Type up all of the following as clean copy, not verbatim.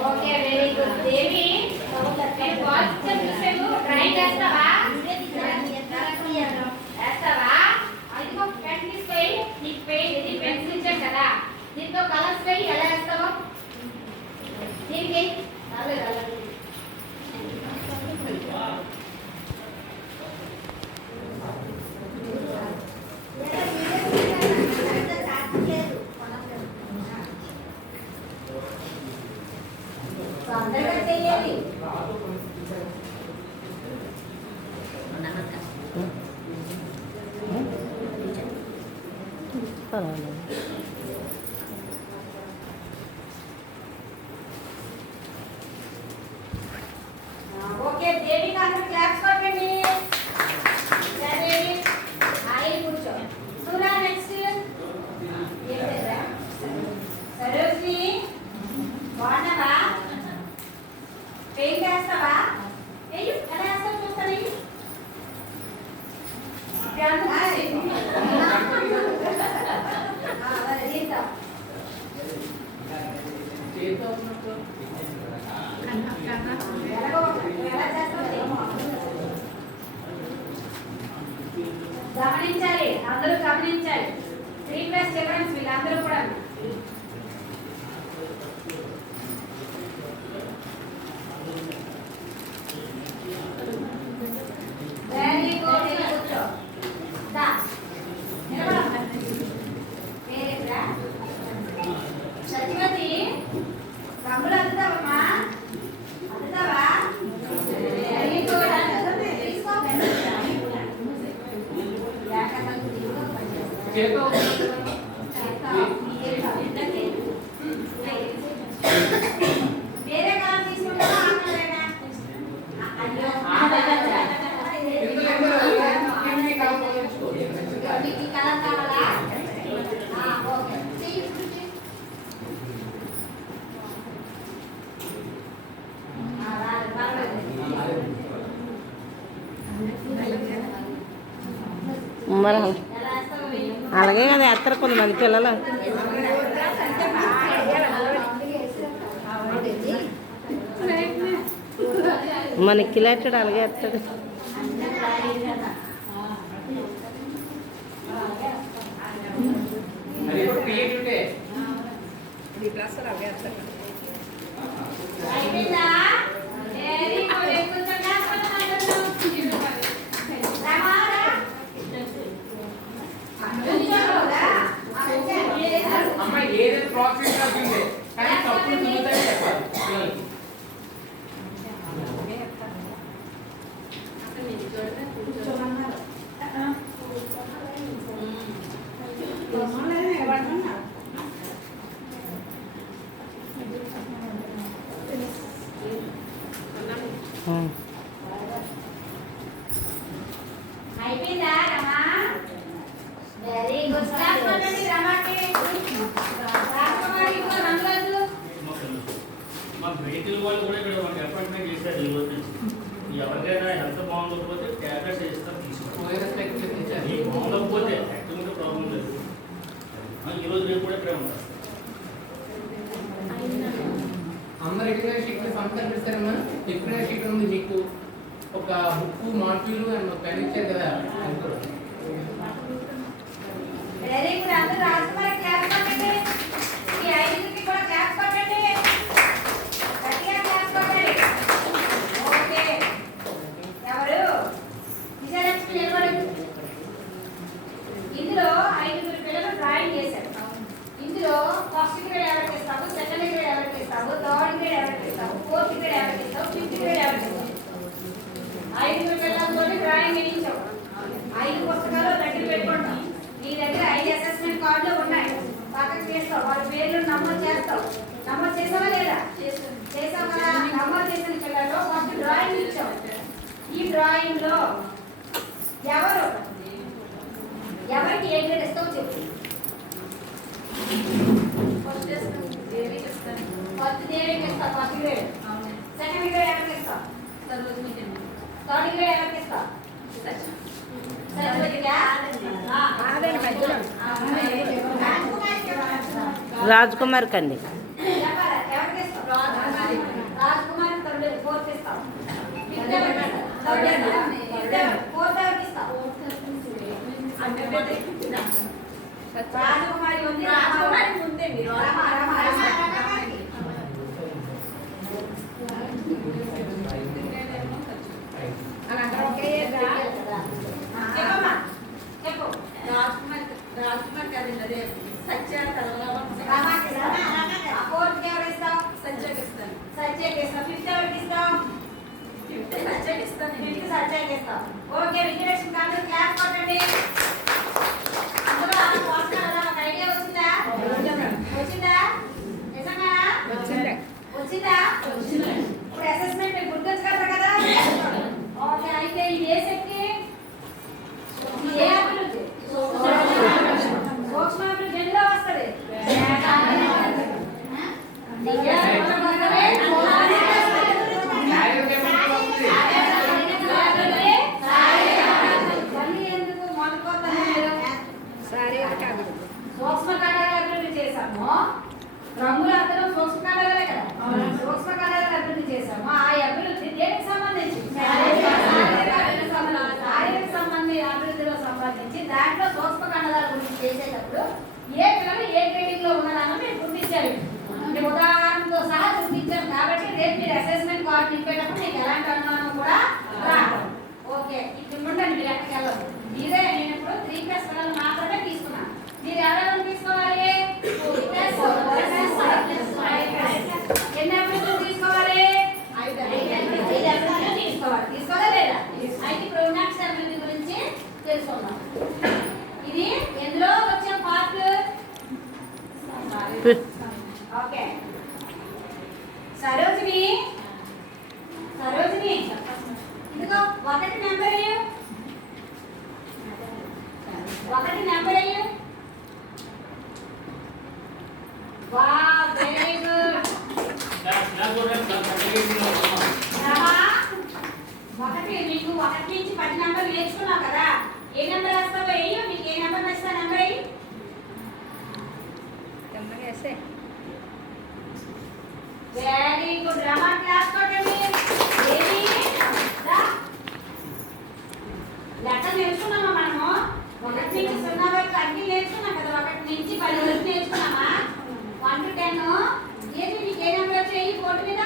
Okay very good దేవి drawing చేస్తావా వేస్తావా అదిగో పెన్ తీసుకొని నీకు ఇది పెన్సిల్ ఇచ్చాను కదా దీంతో కలర్స్ వేయి ఎలా వేస్తావో దీనికి అందరూ చేయాలి ఓకే దేవి అందరూ క్లాప్స్ కొట్టండి సరే హాయ్ కూర్చో సూరా నెక్స్ట్ ఏంటరా సరోజ్ని బాగున్నావా పెయింట్ వేస్తావా వెయ్యి ఎలా వేస్తావు చూస్తాను గమనించాలి అందరూ గమనించాలి 3+ చిల్డ్రన్స్ వీళ్ళందరూ కూడా వెరీ గుడ్ కూర్చో దా పేరేంట్రా సత్యవతి రంగులు అందుతావమ్మా అందుతావా వెరీ గుడ్ తీసుకో వేరే కాలం తీసుకుంటావా ఆటలేనా అయ్యో మీకు కలర్ కావాలా ఓకే మరి అలాగే కదా వేస్తారు కొంతమంది పిల్లలు మనకి కిలాటాడు అలాగే వేస్తాడు అయిపోయిందా రమా వెరీ గుడ్ క్లాస్ కొట్టండి రమాకి రాకుమారి ఇంకో రంగులు మా మెడికల్ వాళ్ళు కూడా ఇక్కడ మనకి అపాయింట్మెంట్ చేశారు ఈ రోజు నుంచి ఎవరికైనా హెల్త్ బాగుండకపోతే ట్యాబ్లెట్స్ ఇస్తారు తీసుకోవాలి బాగుండకపోతే యాక్చువల్గా ప్రాబ్లం లేదు ఈ రోజు రేపు కూడా ఇక్కడే ఉంటారు అందరు ఎక్కడ షీట్ ఫండ్ కనిపిస్తారమ్మా ఎక్కడ షీట్ ఉంది మీకు ఒక బుక్ మాడ్యూల్ అండ్ ఒక పెన్ ఇచ్చారు కదా వెరీ గుడ్ అందరూ రాకుమారి క్లాస్ కొట్టండి ఈ ఐదుగురికి కూడా క్లాస్ కొట్టండి గట్టిగా క్లాస్ కొట్టండి ఓకే ఎవరు విజయలక్ష్మి నిలబడండి ఇందులో 5 పిల్లలు డ్రాయింగ్ చేశారు ఇందులో ఫస్ట్ గ్రేడ్ ఎవరికి ఇస్తావు సెకండ్ గ్రేడ్ ఎవరికి ఇస్తావు థర్డ్ గ్రేడ్ ఎవరికి ఇస్తావు ఫోర్త్ గ్రేడ్ ఎవరికి ఇస్తావు ఫిఫ్త్ గ్రేడ్ ఎవరికి ఇస్తావు 5 పిల్లలతో డ్రాయింగ్ వేయించావు 5 పుస్తకాలు దగ్గర పెట్టుకుంటాం నీ దగ్గర 5 అసెస్మెంట్ కార్డులు ఉన్నాయి పక్కకు తీస్తావు వాళ్ళ పేర్లు నమోదు చేస్తావు నమోదు చేసావా లేదా చేసావు కదా నమోదు చేసిన పిల్లలు ఫస్ట్ డ్రాయింగ్ ఇచ్చావు ఈ డ్రాయింగ్ లో ఎవరికి ఏ గ్రేడ్ ఇస్తావు చెప్పు ఫస్ట్ దేవికి ఇస్తాను ఫస్ట్ దేవికి ఇస్తావు ఫస్ట్ గ్రేడ్ సెకండ్ గ్రేడ్ ఎవరికి ఇస్తావు థర్డ్ గ్రేడ్ ఎవరికి ఇస్తావు రాజ్ కుమార్ కండి. చెప్పాలా? ఎవరికి ఇస్తావు? రాజ్ కుమార్ థర్డ్ ఫోర్త్ ఇస్తావు. ఫిఫ్త్ ఎవరికి ఇస్తావు? థర్డ్ ఇస్తావు. ఫిఫ్త్ ఎవరికి? ఫోర్త్ ఎవరికి ఇస్తావు? రాజకుమారి ఉంది. రాజకుమారి ఉందండి. రమ రమ రమ చెప్పమ్మా చెప్పు. రాజకుమార్ కదండి అదే సత్య రమకి ఫోర్త్ ఎవరికి ఇస్తావు? సత్యకి ఇస్తాను. సత్యకి ఇస్తావు. ఫిఫ్త్ ఎవరికి ఇస్తావు? ఫిఫ్త్ సత్యకి ఇస్తాను. ఫిఫ్త్ సత్యకి ఇస్తావు. ఓకే, విజయలక్ష్మి గారు క్లాస్ కొట్టండి. అందులో ఆమె పోస్తున్నారు కదా, ఒక ఐడియా వచ్చిందా? వచ్చిందా? నిజంగా వచ్చిందా? ఇప్పుడు అసెస్మెంట్ మీకు గుర్తొచ్చుకోవాలి కదా. ఓకే, అయితే ఇది ఏ శక్తి? ఏ అభివృద్ధి? సూక్ష్మ అభివృద్ధి ఎందులో వస్తుంది? మళ్ళీ ఎందుకు సూక్ష్మ కణాల అభివృద్ధి చేశాము. రంగులు అందరం సూక్ష్మ కణాలే కదా. సూక్ష్మ కణాలను అభివృద్ధి చేశాము. ఆ అభివృద్ధి దేనికి సంబంధించి? శారీరక సంబంధి అభివృద్ధిలో సంబంధించి దాంట్లో సూక్ష్మ కణాల గురించి చేసేటప్పుడు ఏ పిల్లలు ఏ గ్రేడింగ్ లో ఉన్నదానో మీరు గుర్తించాలి. అంటే ఉదాహరణతో సహా గుర్తించాం కాబట్టి రేపు మీరు అసెస్మెంట్ కార్డు నింపేటప్పుడు మీకు ఎలాంటి అనుమానం కూడా రాదు. ఓకే, ఇప్పుడు ఉండండి, మీరు ఎక్కడికి వెళ్ళదు. మీరే నేను ఇప్పుడు 3+ పిల్లలు మాత్రమే తీసుకున్నాను. మీరు ఎవరెవరు తీసుకోవాలి? ఎన్ని అభివృద్ధులు తీసుకోవాలి? 5 అభివృద్ధులు తీసుకోవాలి. తీసుకోవాలా లేదా? అయితే ఇప్పుడు నెక్స్ట్ అభివృద్ధి గురించి తెలుసుకుందాం. ఇది ఎందులో వచ్చే పార్ట్? ఓకే, సరోజిని సరోజిని ఇదిగో 1 నెంబర్ అయ్యు. 1 నెంబర్ అయ్యు. Wow, very good. ఒకటి మీకు 1 నుంచి 10 నెంబర్ నేర్చుకున్నావు కదా. ఏ నెంబర్ వస్తావో వేయు. మీకు ఏ నెంబర్ నచ్చితే నెంబర్ వేయి. Very good. రమా క్లాస్ కొట్టండి. ఏది లెక్క నేర్చుకున్నామా మనము? 1 నుంచి 0 వరకు అన్ని నేర్చుకున్నాం కదా. 1 నుంచి 10 వరకు నేర్చుకున్నామా? 1 to 10. ఏది మీకు ఏ నెంబర్ వచ్చాయి బోర్డు మీద?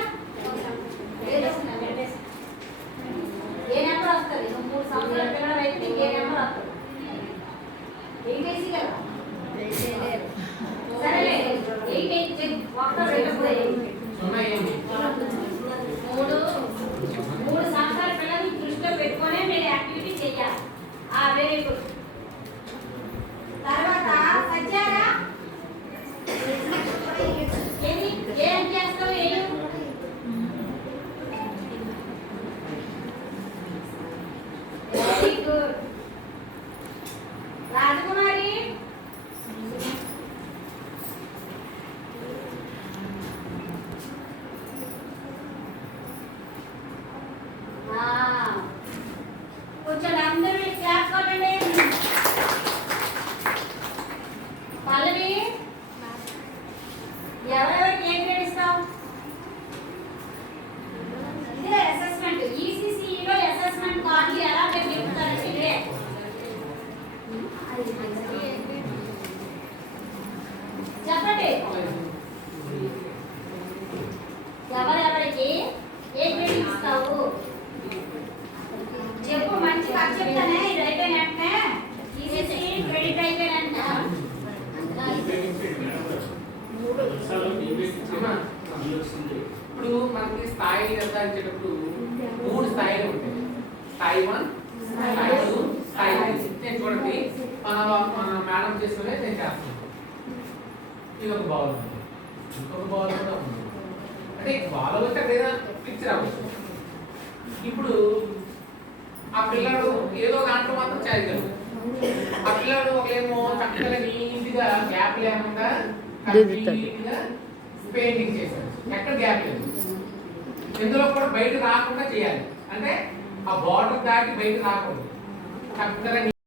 ఏ నెంబర్ వస్తుంది? 3 సంవత్సరాల పిల్లలు అయితే మీకు ఏ నెంబర్ వస్తుంది? 8 వేసి కదా. సరే, 8 1 2 3 సంవత్సరాల పిల్లల్ని దృష్టిలో పెట్టుకొని మీరు యాక్టివిటీ చేయాలి. Very good. తర్వాత సజ్జారా ఏది ఏం చేస్తావు? ఏం వెరీ గుడ్. రాజకుమారి కూర్చోండి, అందరూ క్లాస్ కొట్టండి. పల్లవి ఎవరెవరికి ఏ గ్రేడ్ ఇస్తావు? ఇదే అసెస్మెంట్. ఈసీసీలో అసెస్మెంట్ కార్డులు ఎలా చెప్తారంటే ఇదే. చెప్పండి, ఎవరెవరికి ఏ గ్రేడ్ ఇస్తావు చెప్పు. మంచిగా చెప్తానే. ఇది అయిపోయిన వెంటనే ఈసీసీ క్రెడిట్ అయిపోయిన ఇప్పుడు మనకి స్థాయి నిర్ధారించేటప్పుడు 3 స్థాయిలు ఉంటాయి. స్థాయి 1, స్థాయి 2, స్థాయి 3. నేను చూడండి, మన మేడం చేసుకునే నేను చేస్తాను. ఇది ఒక బాల్ ఉంది, ఇంకొక బాల్ కూడా ఉంది. అంటే బాల్ వస్తే లేదా పిక్చర్ అవ్వచ్చు. ఇప్పుడు ఆ పిల్లడు ఏదో దాంట్లో మాత్రం చేయగలరు. ఆ పిల్లడు ఒకలేమో చక్కగా నీట్గా గ్యాప్ లేకుండా నీట్గా పెయింటింగ్ చేశాడు. ఎక్కడ గ్యాప్ లేదు. ఇందులో కూడా బయట రాకుండా చేయాలి. అంటే ఆ బార్డర్ దాటి బయట రాకూడదు. చక్కగా